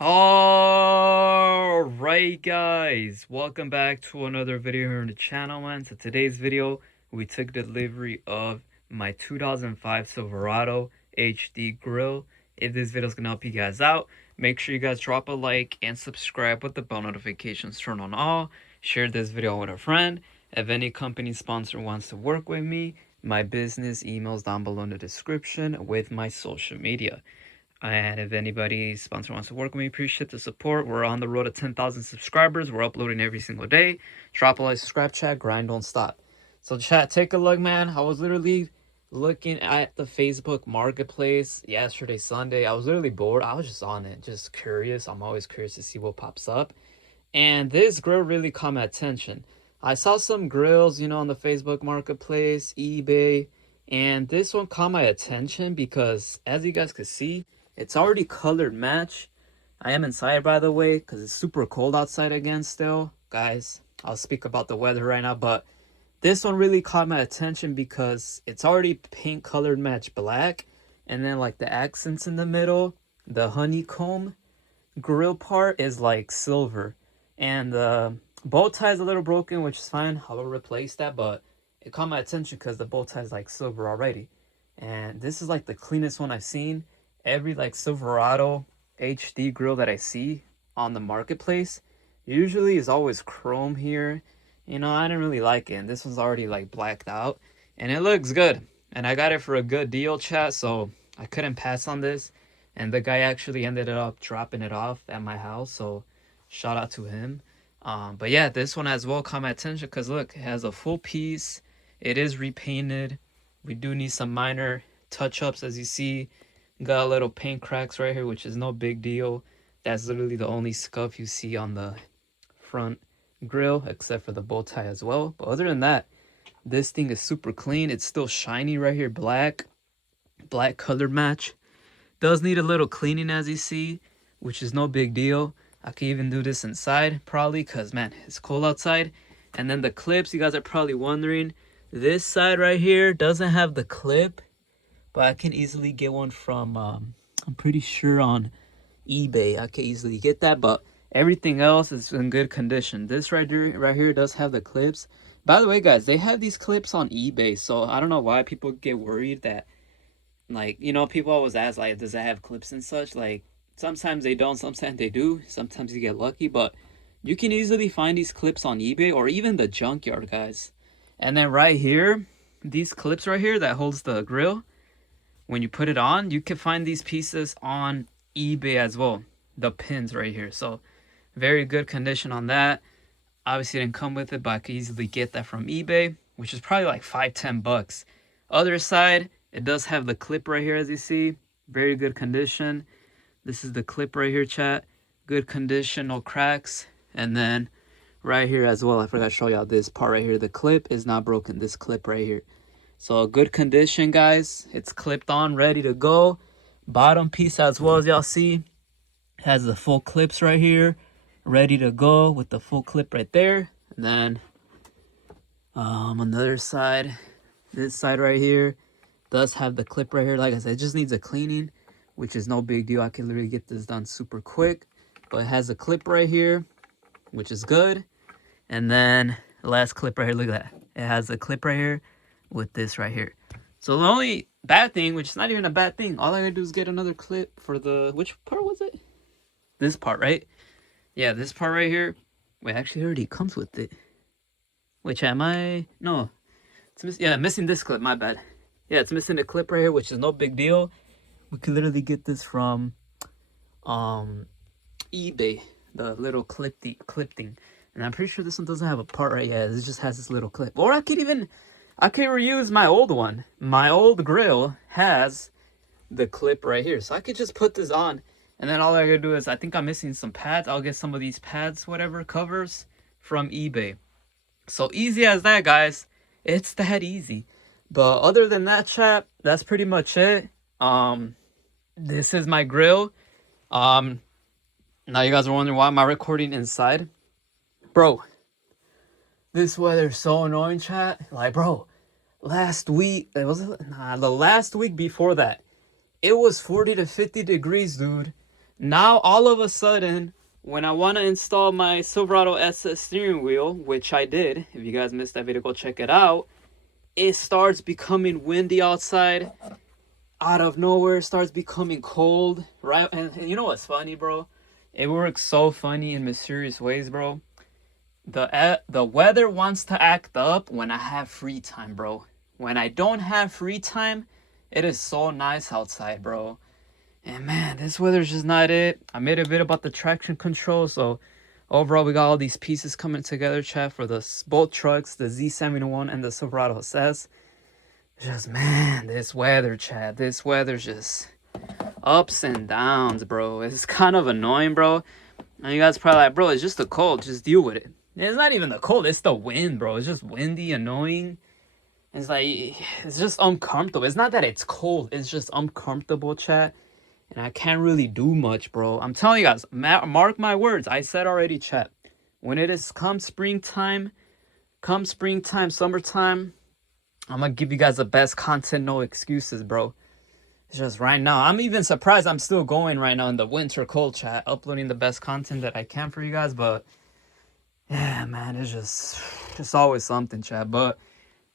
Alright guys, welcome back to another video here on the channel, man. So today's video, we took delivery of my 2005 Silverado HD Grille. If this video is going to help you guys out, make sure you guys drop a like and subscribe with the bell notifications turned on all. Share this video with a friend. If any company sponsor wants to work with me, my business email's down below in the description with my social media. And if anybody sponsor wants to work with me, appreciate the support. We're on the road to 10,000 subscribers. We're uploading every single day. Drop a like, subscribe, chat, grind, don't stop. So chat, take a look, man. I was literally looking at the Facebook Marketplace yesterday, Sunday. I was literally bored. I was just on it, just curious. I'm always curious to see what pops up. And this grill really caught my attention. I saw some grills, on the Facebook Marketplace, eBay. And this one caught my attention because, as you guys can see, it's already colored match. I am inside, by the way, because it's super cold outside again still. Guys, I'll speak about the weather right now, but this one really caught my attention because it's already paint colored match black. And then like the accents in the middle, the honeycomb grill part is like silver. And the bow tie is a little broken, which is fine. I'll replace that, but it caught my attention because the bow tie is like silver already. And this is like the cleanest one I've seen. Every like Silverado HD grill that I see on the marketplace usually is always chrome here. I didn't really like it, and this one's already like blacked out and it looks good, and I got it for a good deal, chat, so I couldn't pass on this. And the guy actually ended up dropping it off at my house, so shout out to him. But yeah, this one as well caught my attention because look, it has a full piece. It is repainted. We do need some minor touch-ups, as you see. Got a little paint cracks right here, which is no big deal. That's literally the only scuff you see on the front grill, except for the bow tie as well. But other than that, this thing is super clean. It's still shiny right here, black color match. Does need a little cleaning, as you see, which is no big deal. I can even do this inside probably because, man, it's cold outside. And then the clips, you guys are probably wondering, this side right here doesn't have the clip, but I can easily get one from, I'm pretty sure on eBay. I can easily get that, but everything else is in good condition. This right here does have the clips. By the way, guys, they have these clips on eBay, so I don't know why people get worried that, like, people always ask, like, does it have clips and such? Like, sometimes they don't, sometimes they do. Sometimes you get lucky, but you can easily find these clips on eBay or even the junkyard, guys. And then right here, these clips right here that holds the grill, when you put it on, you can find these pieces on eBay as well. The pins right here. So very good condition on that. Obviously didn't come with it, but I could easily get that from eBay, which is probably like $5-10. Other side, it does have the clip right here, as you see. Very good condition. This is the clip right here, chat. Good condition, no cracks. And then right here as well, I forgot to show y'all this part right here. The clip is not broken, this clip right here. So good condition, guys. It's clipped on, ready to go. Bottom piece as well, as y'all see, has the full clips right here, ready to go with the full clip right there. And then on the other side, this side right here does have the clip right here. Like I said, it just needs a cleaning, which is no big deal. I can literally get this done super quick. But it has a clip right here, which is good. And then the last clip right here, look at that. It has a clip right here with this right here. So the only bad thing, which is not even a bad thing, all I gotta do is get another clip for the, which part was it? This part, right? Yeah, this part right here. Wait, actually it already comes with it. Which am I? No. It's missing this clip, my bad. Yeah, it's missing the clip right here, which is no big deal. We could literally get this from eBay, the little clip thing. And I'm pretty sure this one doesn't have a part right yet. It just has this little clip. Or I could reuse my old one. My old grill has the clip right here. So I could just put this on. And then all I gotta do is, I think I'm missing some pads. I'll get some of these pads, whatever, covers from eBay. So easy as that, guys. It's that easy. But other than that, chat, that's pretty much it. This is my grill. Now you guys are wondering, why am I recording inside? Bro, this weather's so annoying, chat. Like, bro, last week, the last week before that, it was 40 to 50 degrees, dude. Now all of a sudden, when I want to install my Silverado SS steering wheel, which I did, if you guys missed that video, go check it out, it starts becoming windy outside. Out of nowhere, it starts becoming cold, right? And you know what's funny, bro? It works so funny in mysterious ways, bro. The weather wants to act up when I have free time, bro. When I don't have free time, it is so nice outside, bro. And man, this weather's just not it. I made a video about the traction control, so overall we got all these pieces coming together, chat, for both trucks, the Z71 and the Silverado SS. Just, man, this weather, chat, this weather's just ups and downs, bro. It's kind of annoying, bro. And you guys probably like, bro, it's just the cold, just deal with it. It's not even the cold, it's the wind, bro. It's just windy, annoying. It's like, it's just uncomfortable. It's not that it's cold, it's just uncomfortable, chat. And I can't really do much, bro. I'm telling you guys, mark my words. I said already, chat. When it is come springtime, summertime, I'm going to give you guys the best content, no excuses, bro. It's just right now. I'm even surprised I'm still going right now in the winter cold, chat, uploading the best content that I can for you guys. But, yeah, man, it's always something, chat. But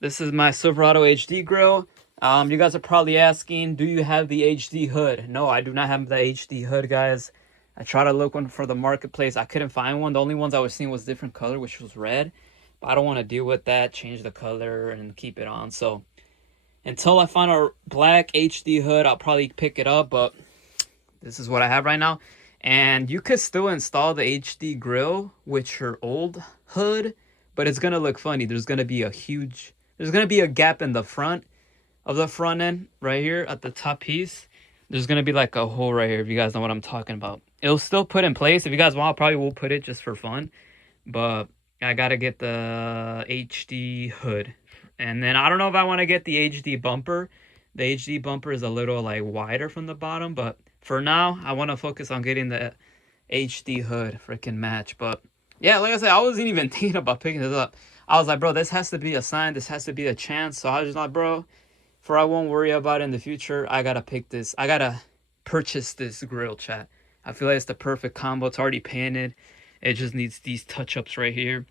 this is my Silverado HD grill. You guys are probably asking, do you have the HD hood? No, I do not have the HD hood, guys. I tried to look one for the marketplace. I couldn't find one. The only ones I was seeing was different color, which was red. But I don't want to deal with that, change the color, and keep it on. So until I find a black HD hood, I'll probably pick it up. But this is what I have right now. And you could still install the HD grill with your old hood, but it's going to look funny. There's going to be a gap in the front of the front end right here at the top piece. There's gonna be like a hole right here, if you guys know what I'm talking about. It'll still put in place. If you guys want, I probably will put it just for fun, but I gotta get the HD hood. And then I don't know if I want to get the HD bumper. The HD bumper is a little like wider from the bottom, but for now I want to focus on getting the HD hood freaking match. But yeah, like I said, I wasn't even thinking about picking this up. I was like, bro, this has to be a sign, this has to be a chance. So I was just like, bro, for I won't worry about it in the future, I gotta pick this. I gotta purchase this grill, chat. I feel like it's the perfect combo. It's already painted. It just needs these touch-ups right here.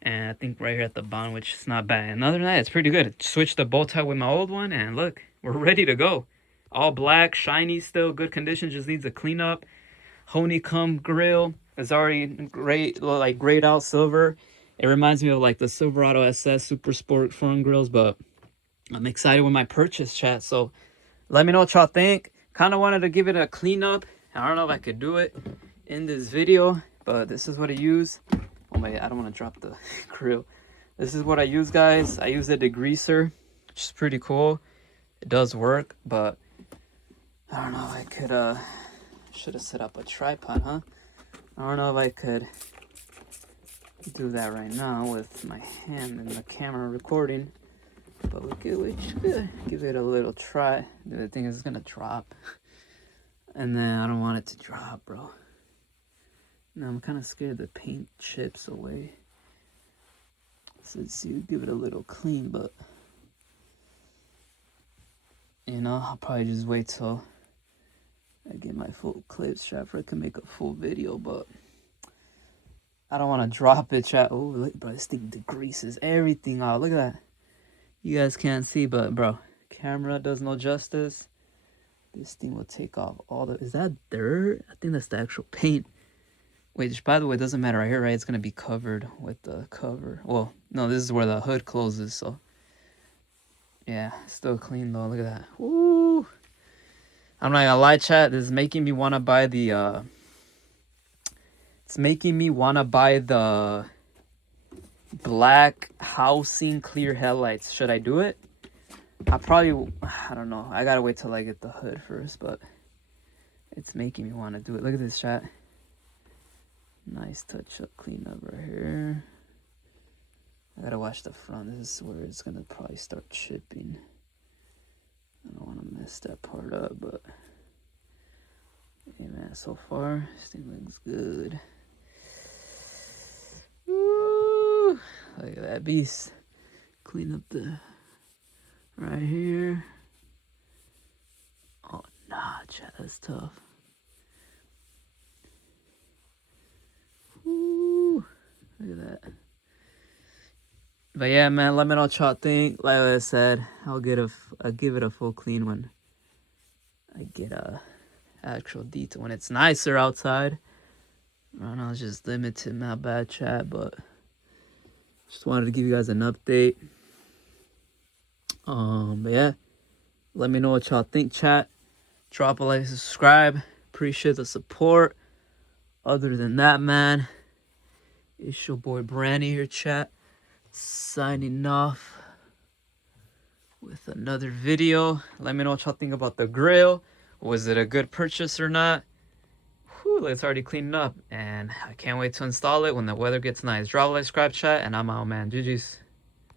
And I think right here at the bottom, which is not bad. And other than that, it's pretty good. Switched the bow tie with my old one, and look, we're ready to go. All black, shiny still, good condition, just needs a cleanup. Honeycomb grill is already great, like grayed out silver. It reminds me of like the Silverado SS Super Sport front grills, but I'm excited with my purchase, chat. So let me know what y'all think. Kind of wanted to give it a cleanup. I don't know if I could do it in this video, but this is what I use. Oh my, I don't want to drop the grill. This is what I use, guys. I use a degreaser, which is pretty cool. It does work, but I don't know if I could, should have set up a tripod, huh? I don't know if I could do that right now with my hand and the camera recording. But we could give it a little try. The thing is, it's gonna drop. And then I don't want it to drop, bro. Now I'm kind of scared the paint chips away. So let's see, give it a little clean, but you know, I'll probably just wait till I get my full clip strap for I can make a full video, but I don't want to drop it, chat. Oh, look, bro, this thing degreases everything out. Look at that. You guys can't see, but bro, camera does no justice. This thing will take off all the... Is that dirt? I think that's the actual paint. Which, by the way, doesn't matter right here, right? It's going to be covered with the cover. Well, no, this is where the hood closes, so... Yeah, still clean, though. Look at that. Woo! I'm not gonna lie, chat. This is making me want to buy the... It's making me want to buy the... black housing clear headlights. Should I do it? I don't know. I gotta wait till I get the hood first, but it's making me want to do it. Look at this, chat. Nice touch up cleanup right here. I gotta watch the front. This is where it's gonna probably start chipping. I don't want to mess that part up, but hey man, so far this thing looks good. Woo! Look at that beast. Clean up the right here. Oh nah, chat, that's tough. But yeah, man, let me know what y'all think. Like I said, I'll give it a full clean when I get a actual detail, when it's nicer outside. Right now it's just limited, not bad, chat, but just wanted to give you guys an update. But yeah, let me know what y'all think, chat. Drop a like, subscribe. Appreciate the support. Other than that, man, it's your boy Brandy here, chat. Signing off with another video. Let me know what y'all think about the grill. Was it a good purchase or not? Whew, it's already cleaned up, and I can't wait to install it when the weather gets nice. Drop a like, subscribe, chat, and I'm out, man. GG's.